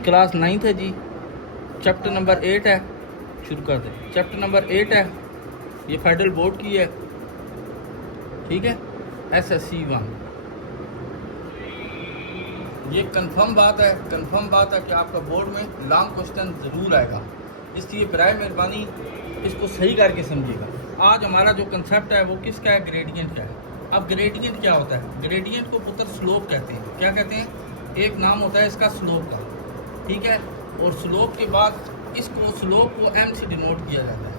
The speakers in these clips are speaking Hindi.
क्लास 9th है जी, चैप्टर नंबर 8 है। शुरू कर दे। चैप्टर नंबर 8 है, ये फेडरल बोर्ड की है, ठीक है, SSC 1। ये कंफर्म बात है, कंफर्म बात है कि आपका बोर्ड में लॉन्ग क्वेश्चन ज़रूर आएगा, इसलिए बराए मेहरबानी इसको सही करके समझिएगा। आज हमारा जो कंसेप्ट है वो किसका है, ग्रेडियंट का है। अब ग्रेडियंट क्या होता है? ग्रेडियंट को पुत्र स्लोप कहते हैं। क्या कहते हैं? एक नाम होता है इसका स्लोप का, ठीक है। और स्लोप के बाद इसको स्लोप को m से डिनोट किया जाता है,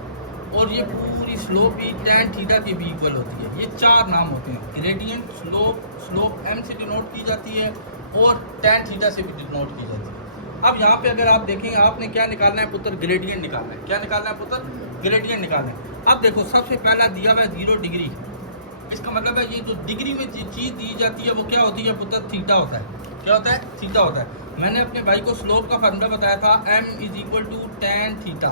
और ये पूरी स्लोप ही tan थीटा के भी इक्वल होती है। ये चार नाम होते हैं, ग्रेडियंट, स्लोप, स्लोप m से डिनोट की जाती है और tan थीटा से भी डिनोट की जाती है। अब यहाँ पे अगर आप देखेंगे, आपने क्या निकालना है पुत्र? ग्रेडियंट निकालना है। क्या निकालना है पुत्र? ग्रेडियंट निकालना है। अब देखो, सबसे पहला दिया हुआ है 0 डिग्री। इसका मतलब है ये जो डिग्री में चीज़ दी जाती है वो क्या होती है पुत्र? थीटा होता है। क्या होता है? थीटा होता है। मैंने अपने भाई को स्लोप का फार्मूला बताया था, m = tan थीटा,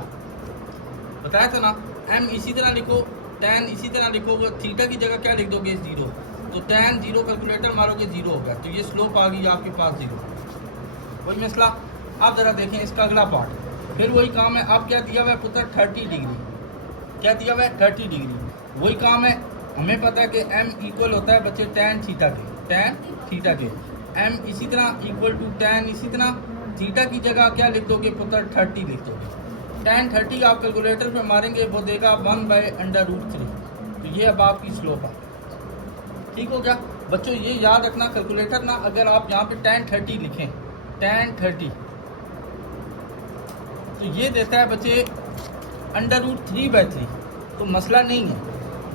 बताया था ना। m इसी तरह लिखो, tan इसी तरह लिखो, थीटा की जगह क्या लिख दोगे? 0। तो tan 0 कैलकुलेटर मारोगे 0 होगा, तो ये स्लोप आ गई आपके पास 0। वही मसला। अब ज़रा देखें इसका अगला पार्ट, फिर वही काम है। अब क्या दिया हुआ है पुत्र? 30 डिग्री। क्या दिया हुआ है? 30 डिग्री। वही काम है, हमें पता है कि m इक्वल होता है बच्चे tan थीटा के, tan थीटा के। m इसी तरह इक्वल टू tan इसी तरह, थीटा की जगह क्या लिख दोगे पुत्र? 30 लिख दोगे। tan 30 आप कैलकुलेटर पे मारेंगे, वो देगा 1/√3। तो ये अब आपकी स्लोप है, ठीक हो गया बच्चों। ये याद रखना, कैलकुलेटर ना, अगर आप यहाँ पे tan 30 लिखें, tan 30, तो ये देता है बच्चे √3/3। तो मसला नहीं है,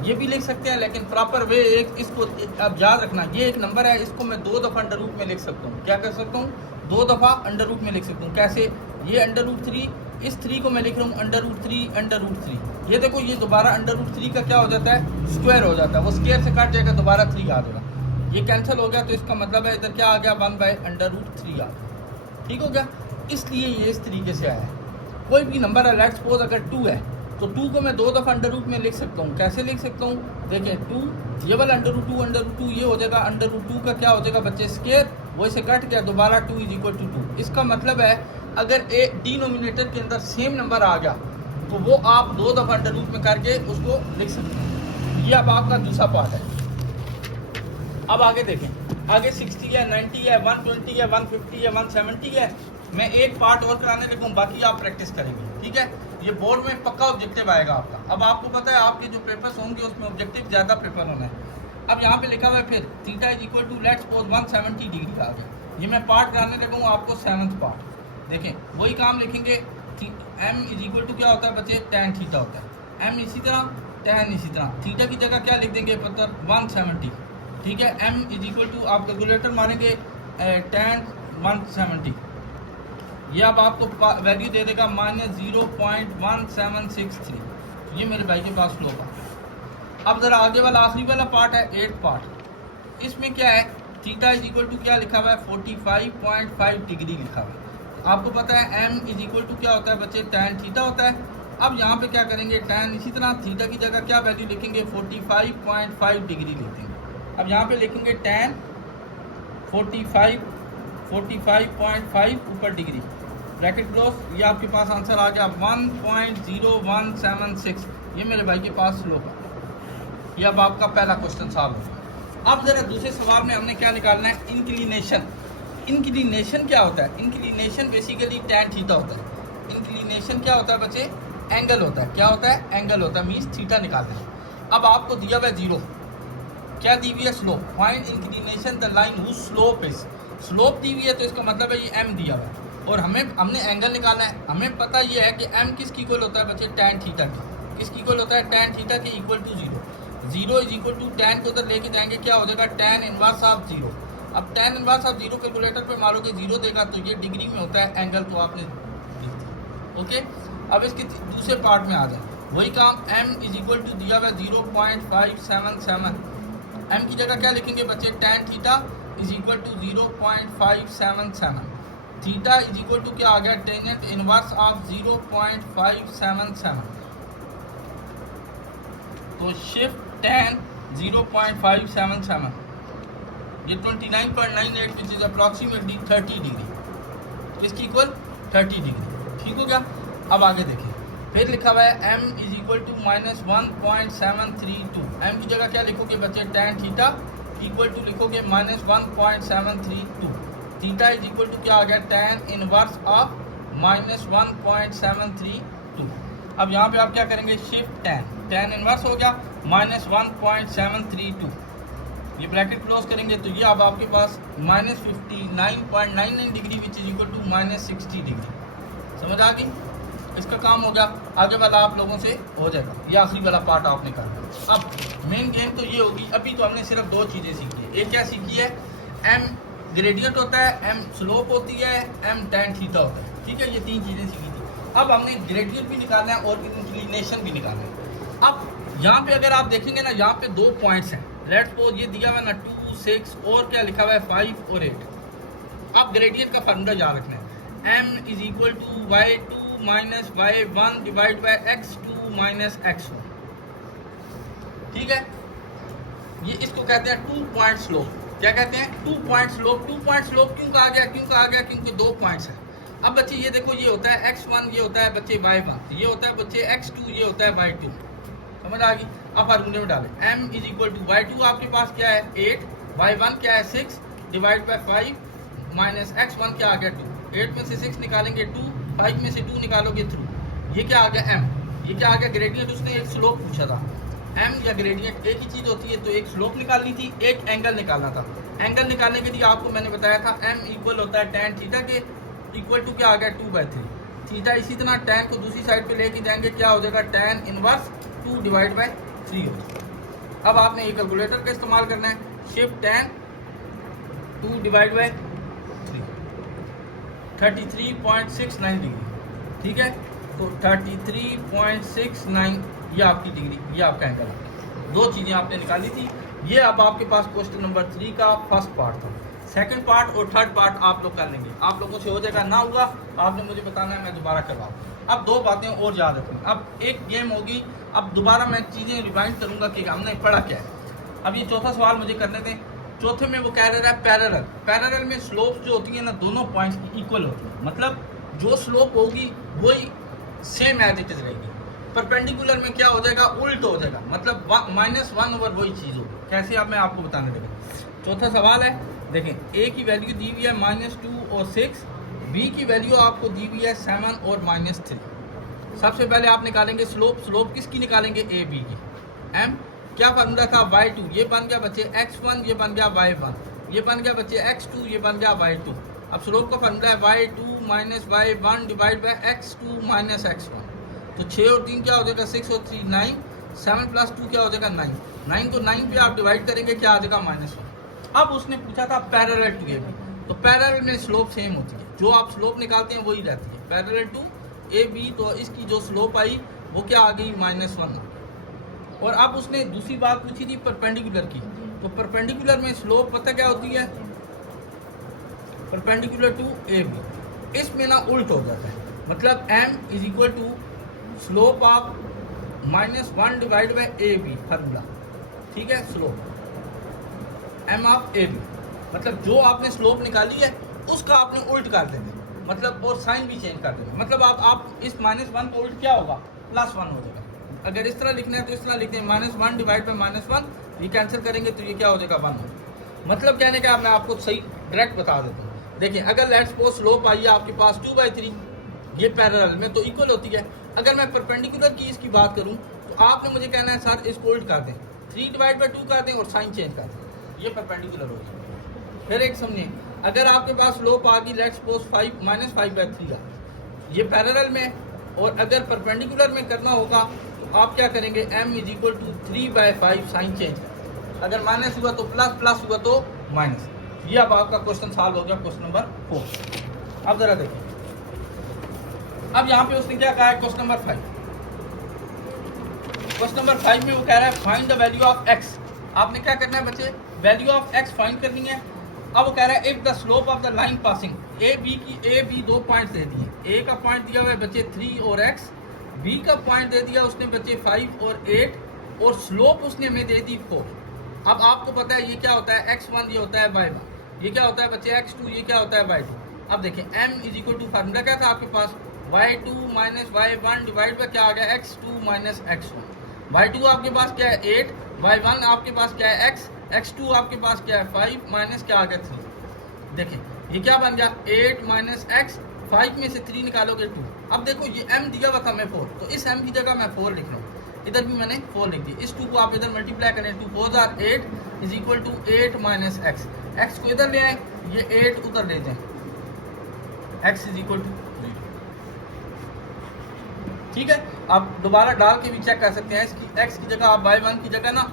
ये भी लिख सकते हैं, लेकिन प्रॉपर वे एक इसको अब याद रखना, ये एक नंबर है, इसको मैं 2 दफ़ा अंडर रूट में लिख सकता हूँ। क्या कर सकता हूँ? 2 दफ़ा अंडर रूट में लिख सकता हूँ। कैसे? ये √3, इस 3 को मैं लिख रहा हूँ √3। ये देखो, ये दोबारा √3 का क्या हो जाता है? स्क्वायर हो जाता है। वो स्क्वायर से काट जाएगा, दोबारा 3 आ जाएगा, ये कैंसिल हो गया। तो इसका मतलब है इधर क्या आ गया? 1/√3 आ गया, ठीक हो गया। इसलिए ये इस तरीके से आया है। कोई भी नंबर है, लेट्स सपोज अगर 2 है, तो 2 को मैं 2 दफ़ा अंडर रूट में लिख सकता हूँ। कैसे लिख सकता हूँ? देखिए, 2, ये वाला √2 ये हो जाएगा √2 का क्या हो जाएगा बच्चे? स्क्वायर। वो इसे कट गया, दोबारा 2 = 2। इसका मतलब है अगर ए डिनोमिनेटर के अंदर सेम नंबर आ गया तो वो आप 2 दफ़ा अंडर रूट में करके उसको लिख सकते हैं। ये अब आपका दूसरा पार्ट है। अब आगे देखें, आगे 60 है, 90 है, 120 है, 150 है, 170 है। मैं एक पार्ट और कराने लगूँ, बाकी आप प्रैक्टिस करेंगे, ठीक है। ये बोर्ड में पक्का ऑब्जेक्टिव आएगा आपका। अब आपको पता है आपके जो पेपर्स होंगे उसमें ऑब्जेक्टिव ज़्यादा प्रेफर होना है। अब यहाँ पे लिखा हुआ है फिर थीटा = लेट्स सपोज 170 डिग्री आ गया। ये मैं पार्ट कराने लगूँ आपको 7th पार्ट। देखें, वही काम लिखेंगे, m = क्या होता है बच्चे? tan थीटा होता है। m इसी तरह, tan इसी तरह, थीटा की जगह क्या लिख देंगे पत्थर? 170, ठीक है। m = आप कैलकुलेटर मारेंगे tan 170, ये अब आपको वैल्यू दे देगा -0.1763। ये मेरे भाई के पास स्लोप है। अब ज़रा आगे वाला आखिरी वाला पार्ट है 8th पार्ट। इसमें क्या है? थीटा = क्या लिखा हुआ है? 45.5 डिग्री लिखा हुआ है। आपको पता है m = क्या होता है बच्चे? tan थीटा होता है। अब यहाँ पे क्या करेंगे? tan इसी तरह, थीटा की जगह क्या वैल्यू लिखेंगे? 45.5 डिग्री लिखेंगे। अब यहाँ पे लिखेंगे tan 45.5 ऊपर डिग्री, ब्रैकेट क्लोज। ये आपके पास आंसर आ गया 1.0176। ये मेरे भाई के पास स्लोप है। ये अब आपका पहला क्वेश्चन सॉल्व होगा। अब जरा दूसरे सवाल में हमने क्या निकालना है? इंक्लिनेशन। इंक्लिनेशन क्या होता है? इंक्लिनेशन बेसिकली tan थीटा होता है। इंक्लिनेशन क्या होता है बच्चे? एंगल होता है। क्या होता है? एंगल होता है, मीन्स थीटा निकालना है। अब आपको दिया हुआ है 0, क्या दी हुई है? Slope. Find inclination the line whose slope is. Slope दी हुई है तो इसका मतलब है ये m दिया हुआ है, और हमने एंगल निकालना है। हमें पता ये है कि m किसकी इक्वल होता है बच्चे? tan थीटा की। किसकी इक्वल होता है? tan थीटा के = 0। 0 = tan को उधर लेके जाएंगे, क्या हो जाएगा? tan inverse of 0। अब tan इनवर्स ऑफ 0 कैलकुलेटर पे मारोगे 0 देगा, तो ये डिग्री में होता है एंगल, तो आपने लिख दिया। ओके, अब इसके दूसरे पार्ट में आ जाए। वही काम, m = दिया हुआ 0.577। m की जगह क्या लिखेंगे बच्चे? tan theta = 0.577। थीटा = क्या आ गया? tan inverse of 0.577। तो शिफ्ट tan 0.577, ये 29.98 विच इज अप्रॉक्सीमेटली 30 डिग्री। इसकी इक्वल 30 डिग्री। ठीक हो गया। अब आगे देखिए, फिर लिखा हुआ है m is equal to -1.732। m की जगह क्या लिखोगे बच्चे, tan थीटा इक्वल टू लिखोगे -1.732। थीटा इज इक्वल टू क्या आ गया, tan इनवर्स ऑफ -1.732। अब यहाँ पे आप क्या करेंगे, शिफ्ट tan इनवर्स हो गया -1.732, ये ब्रैकेट क्लोज करेंगे तो ये अब आपके पास -59.99 degree which is equal to -60 degree. समझ आ गई, इसका काम हो गया। आगे वाला आप लोगों से हो जाएगा, ये आखिरी वाला पार्ट आपने करना। अब मेन गेम तो ये होगी, अभी तो हमने सिर्फ दो चीज़ें सीखी है। एक क्या सीखी है, m ग्रेडियंट होता है, m स्लोप होती है, m tan थीटा होता है। ठीक है, ये तीन चीज़ें सीखी थी। अब हमने ग्रेडियंट भी निकालना है और इंक्लिनेशन भी निकालना है। अब यहाँ पे अगर आप देखेंगे ना, यहाँ पे दो पॉइंट्स हैं। लेट्स सपोज ये दिया हुआ है ना 2, 6 और क्या लिखा हुआ है 5 और 8। अब ग्रेडियंट का फार्मूला याद रखना है, m is equal to y2 minus y1 divide by x2 minus x1। ठीक है, ये इसको कहते हैं 2 पॉइंट स्लोप। क्या कहते हैं, 2 पॉइंट स्लोप। 2 पॉइंट स्लोप क्यों कहा गया, क्योंकि दो पॉइंट्स हैं। अब बच्चे ये देखो, ये होता है x1, ये होता है बच्चे y1, ये होता है बच्चे x2, ये होता है y2। समझ आ गई। अब फार्मूले में डालें, m is equal to y2 आपके पास क्या है 8, y1 क्या है 6 डिवाइड बाय 5 माइनस x1 क्या आ गया 2। 8 में से 6 निकालेंगे 2, 5 में से 2 निकालोगे 3। ये क्या आ गया m, ये क्या आ गया ग्रेडियंट। उसने एक स्लोप पूछा था, m या ग्रेडियंट एक ही चीज़ होती है, तो एक स्लोप निकालनी थी, एक एंगल निकालना था। एंगल निकालने के लिए आपको मैंने बताया था m इक्वल होता है tan थीटा के, इक्वल टू क्या आ गया 2/3 थीटा। इसी तरह tan को दूसरी साइड पे लेके जाएंगे, क्या हो जाएगा tan इनवर्स 2 डिवाइड बाय 3 हो जाएगा। अब आपने ये कैलकुलेटर का इस्तेमाल करना है, shift tan 2 divide by 3 33.69 degree. ठीक है, तो 33.69 ये आपकी डिग्री, ये आपका एंगल है। दो चीज़ें आपने निकाली थी। ये अब आपके पास क्वेश्चन नंबर 3 का फर्स्ट पार्ट था। सेकंड पार्ट और थर्ड पार्ट आप लोग कर लेंगे, आप लोगों से हो जाएगा। ना हुआ आपने मुझे बताना है, मैं दोबारा करवाऊँ। अब दो बातें और याद रखनी। अब एक गेम होगी, अब दोबारा मैं चीज़ें रिवाइंड करूँगा कि हमने पढ़ा क्या है। अब ये चौथा सवाल मुझे करने दें। चौथे में वो कह रहा है पैरेलल में स्लोप जो होती है ना, दोनों पॉइंट्स की इक्वल होती है। मतलब जो स्लोप होगी वही सेम एज इट इज रहेगी। परपेंडिकुलर में क्या हो जाएगा, उल्ट हो जाएगा, मतलब -1 ओवर वही चीज़ होगी। कैसे आप मैं आपको बताने देगा। चौथा सवाल है, देखें a की वैल्यू दी हुई है -2 और 6, b की वैल्यू आपको दी हुई है 7 और -3। सबसे पहले आप निकालेंगे स्लोप किसकी निकालेंगे, a b की। m क्या फार्मूला था, y2, ये बन गया बच्चे x1, ये बन गया y1, ये बन गया बच्चे x2, ये बन गया y2। अब स्लोप का फार्मूला है y2 minus y1 divide by x2 minus x1। तो 6 और 3 क्या हो जाएगा, 6 और 3 9, 7 प्लस 2 क्या हो जाएगा 9। 9 को 9 पे आप डिवाइड करेंगे, क्या आ जाएगा -1। अब उसने पूछा था पैरेलल टू ए बी, तो पैरेलल में स्लोप सेम होती है, जो आप स्लोप निकालते हैं वही रहती है। पैरेलल टू ए बी, तो इसकी जो स्लोप आई वो क्या आ गई -1। और अब उसने दूसरी बात पूछी थी परपेंडिकुलर की, तो परपेंडिकुलर में स्लोप पता क्या होती है, परपेंडिकुलर टू ए बी। इसमें ना उल्ट हो जाता है, मतलब m is equal to slope of -1 divide by A B formula. ठीक है, slope m of A B, मतलब जो आपने स्लोप निकाली है उसका आपने उल्ट कर देना, मतलब और साइन भी चेंज कर देना। मतलब आप इस -1 को उल्ट क्या होगा, +1 हो जाएगा। अगर इस तरह लिखना है तो इस तरह लिखते हैं, -1 डिवाइड बाई -1, ये कैंसिल करेंगे तो ये क्या हो जाएगा 1 होगा। मतलब कहने का मैं आपको सही डायरेक्ट बता देता हूँ। देखिए, अगर लेट्स सपोज स्लोप आई है आपके पास 2/3, ये पैरेलल में तो इक्वल होती है। अगर मैं परपेंडिकुलर की इसकी बात करूँ तो आपने मुझे कहना है सर इसको उल्ट कर दें, 3 डिवाइड बाई 2 कर दें और साइन चेंज कर दें, ये परपेंडिकुलर होगी। फिर एक समझिए, अगर आपके पास स्लोप आ गई लेट्स सपोज -5/3 का, ये पैरेलल में, और अगर परपेंडिकुलर में करना होगा तो आप क्या करेंगे, m is equal to 3/5 sign change कर, अगर माइनस हुआ तो प्लस हुआ तो माइनस। ये अब आपका क्वेश्चन सॉल्व हो गया, क्वेश्चन नंबर 4। अब जरा देखिए, अब यहाँ पे उसने क्या कहा है, क्वेश्चन नंबर 5 में वो कह रहा है find the value of x। आपने क्या करना है बच्चे, वैल्यू ऑफ x फाइंड करनी है। अब वो कह रहा है if the slope of the line passing A B 2 points दे दिए, a का पॉइंट दिया हुआ है बच्चे 3 और x, b का पॉइंट दे दिया उसने बच्चे 5 और 8, और स्लोप उसने हमें दे दी 4। अब आपको पता है ये क्या होता है, x1 ये होता है y1, ये क्या होता है बच्चे x2, ये क्या होता है y2। अब देखें m is equal to formula क्या था आपके पास, y2 minus y1 divide bye क्या आ गया x2 माइनस x1। y2 आपके पास क्या है 8, y1 आपके पास क्या है x, x2 आपके पास क्या है 5 माइनस क्या आ गया 3। देखें ये क्या बन गया 8 माइनस x, 5 में से 3 निकालोगे 2। अब देखो ये m दिया हुआ था मैं 4, तो इस m की जगह मैं 4 लिख रहा हूँ, इधर भी मैंने 4 लिख दिया। इस 2 को आप इधर मल्टीप्लाई करें, 2 4 are 8 is equal to 8 minus x। x को इधर ले आए, ये 8 उधर ले जाएं, x इज इक्वल टू 0। ठीक है, आप दोबारा डाल के भी चेक कर सकते हैं। इसकी x की जगह आप y1 की जगह ना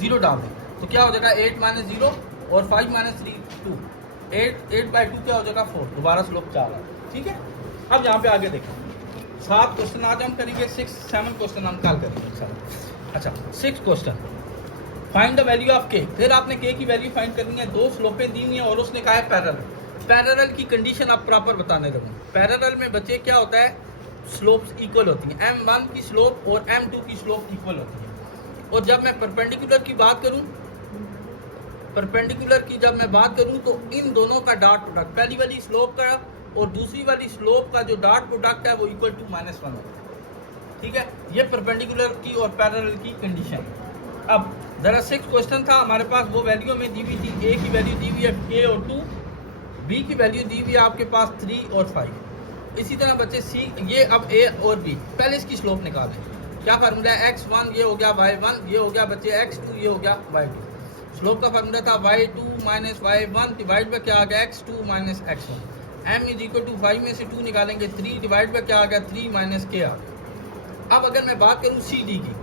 0 डाल दें, तो क्या हो जाएगा 8 माइनस 0 और 5 माइनस 3 2, 8 बाई 2 क्या हो जाएगा 4, दोबारा स्लोप 4 है। ठीक है, अब यहाँ पे आगे देखें 7 क्वेश्चन आज हम करेंगे, 6 7 क्वेश्चन हम कल करेंगे। अच्छा 6 question, find the value of के। फिर आपने के की वैल्यू फाइंड करनी है, 2 स्लोपें दी हुई हैं और उसने कहा है पैरेलल। पैरेलल की कंडीशन आप प्रॉपर बताने लगूँ। पैरेलल में बच्चे क्या होता है, स्लोप्स इक्वल होती हैं, m1 की स्लोप और m2 की स्लोप इक्वल होती है। और जब मैं परपेंडिकुलर की बात करूँ, परपेंडिकुलर की जब मैं बात करूँ तो इन दोनों का डॉट प्रोडक्ट, पहली वाली स्लोप का और दूसरी वाली स्लोप का जो डॉट प्रोडक्ट है वो इक्वल टू -1 होता है। ठीक है, ये परपेंडिकुलर की और पैरेलल की कंडीशन। अब जरा 6 क्वेश्चन था हमारे पास, वो वैल्यू में दी हुई थी, ए की वैल्यू दी हुई है k और 2, बी की वैल्यू दी हुई है आपके पास 3 और 5। इसी तरह बच्चे सी, ये अब ए और बी, पहले इसकी स्लोप निकालें। क्या फार्मूला है, x1 ये हो गया y1, ये हो गया बच्चे x2, ये हो गया y2। स्लोप का फार्मूला था y2 minus y1 divide bye क्या आ गया x2 minus x1। m is equal to 5 में से 2 निकालेंगे, 3 डिवाइड बाय क्या आ गया 3 माइनस k आ गया। अब अगर मैं बात करूँ सी डी की,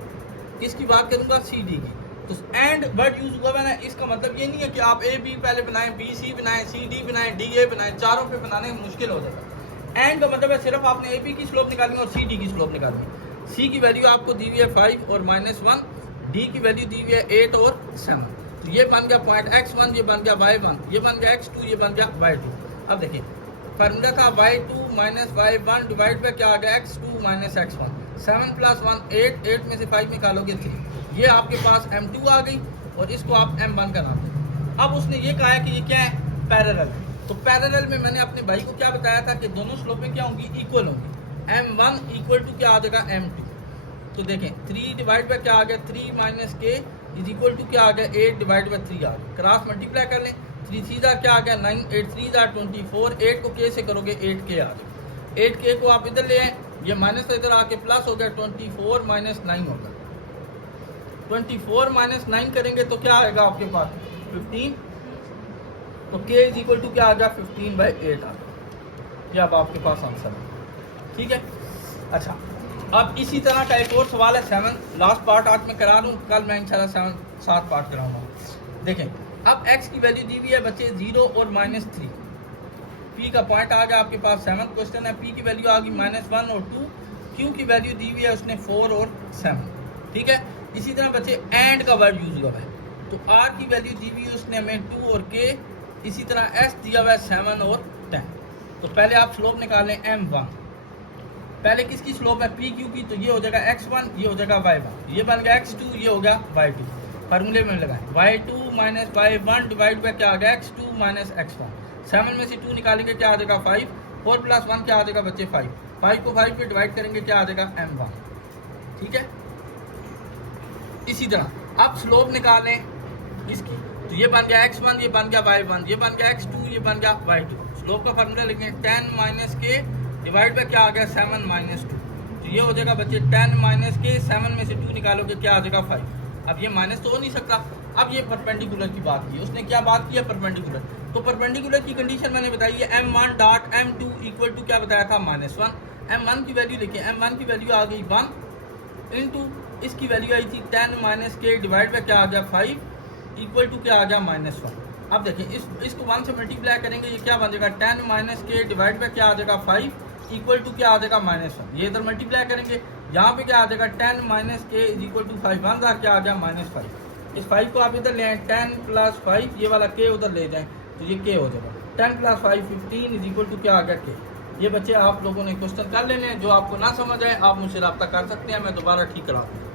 किसकी बात करूँगा सी डी की, तो एंड वर्ड यूज हुआ है। इसका मतलब ये नहीं है कि आप ए बी पहले बनाएं, बी सी बनाएं, सी डी बनाएं, डी ए बनाएं, चारों पे बनाने में मुश्किल हो जाएगा। एंड का मतलब है सिर्फ आपने ए बी की स्लोप निकालनी और सी डी की स्लोप निकालनी। सी की वैल्यू आपको दी हुई है 5 और -1, डी की वैल्यू दी हुई है 8 और 7। तो ये बन गया पॉइंट x1, ये बन गया y1, ये बन गया x2, ये बन गया y2। अब देखिए फार्मूला था y2 minus y1 divide bye क्या आ गया x2 माइनस x1। 7 + 1 8, 8 में से 5 निकालोगे 3, ये आपके पास m2 आ गई और इसको आप m1 का नाम दें। अब उसने ये कहा है कि ये क्या है, पैरेलल। तो पैरेलल में मैंने अपने भाई को क्या बताया था कि दोनों स्लोपें क्या होंगी, इक्वल होंगी। m1 इक्वल टू क्या आ जाएगा m2। तो देखें 3 डिवाइड बाय क्या आ गया 3 minus k is equal to क्या आ गया 8 डिवाइड बाय 3 आ गया। क्रॉस मल्टीप्लाई कर लें, 3 3 क्या आ गया 9, 8 3 24, 8 को k से करोगे 8k आ गया। 8k को आप इधर ले आए, ये माइनस इधर आके प्लस हो गया, 24 माइनस 9 होगा। 24 माइनस 9 करेंगे तो क्या आएगा आपके पास 15। तो k इज इक्वल टू क्या आ गया 15/8 आ गया। ये अब आपके पास आंसर है। ठीक है, अच्छा अब इसी तरह का एक और सवाल है 7, लास्ट पार्ट आज मैं करा रहा हूँ, कल मैं इंशाल्लाह 7 पार्ट कराऊंगा। देखें अब x की वैल्यू दी हुई है बच्चे 0 और -3, p का पॉइंट आ गया आपके पास 7 क्वेश्चन है, p की वैल्यू आ गई -1 और 2, q की वैल्यू दी हुई है उसने 4 और 7। ठीक है, इसी तरह बच्चे एंड का वर्ड यूज हुआ है, तो r की वैल्यू दी हुई है उसने हमें 2 और k, इसी तरह s दिया हुआ है 7 और 10। तो पहले आप स्लोप निकालें m1, पहले किसकी स्लोप है p q की, तो ये हो जाएगा x1, ये हो जाएगा y1, ये बन गया x2, ये हो गया y2। फार्मूले में लगाएं y2 minus y1 divide bye क्या आ गया x2 माइनस x1। 7 में से 2 निकालेंगे क्या आ जाएगा 5, 4 + 1 क्या आ जाएगा बच्चे 5, 5 को 5 पे डिवाइड करेंगे क्या आ जाएगा m1। ठीक है, इसी तरह आप स्लोप निकालें इसकी, तो ये बन गया x1, ये बन गया y1, ये बन गया x2, ये बन गया y2। स्लोप का फार्मूला लिखें 10 माइनस k डिवाइड बाय क्या आ गया 7 माइनस 2। तो ये हो जाएगा बच्चे 10 माइनस k, 7 में से 2 निकालोगे क्या आ जाएगा 5। अब ये माइनस तो हो नहीं सकता। अब ये परपेंडिकुलर की बात की, उसने क्या बात की है परपेंडिकुलर। तो परपेंडिकुलर की कंडीशन मैंने बताई है m1 dot m2 equal to क्या बताया था -1। m1 की वैल्यू लिखे, m1 की वैल्यू आ गई 1 इंटू इसकी वैल्यू आई थी 10 माइनस k डिवाइड बाय क्या आ गया 5 इक्वल टू क्या आ गया -1। अब देखिए इसको 1 से मल्टीप्लाई करेंगे, ये क्या बन जाएगा 10 माइनस k डिवाइड बाय क्या आ जाएगा 5 इक्वल टू क्या आ जाएगा -1। ये इधर मल्टीप्लाई करेंगे, यहाँ पे क्या आ जाएगा 10 minus k is equal to 5, 1 क्या आ गया -5। इस 5 को आप इधर ले आए, 10 + 5 ये वाला k उधर ले जाएं तो ये k हो जाएगा 10 + 5 15 इज इक्वल टू क्या आ गया k। ये बच्चे आप लोगों ने क्वेश्चन कर लेने, जो आपको ना समझ आए आप मुझसे रब्ता कर सकते हैं, मैं दोबारा ठीक करा दूँ।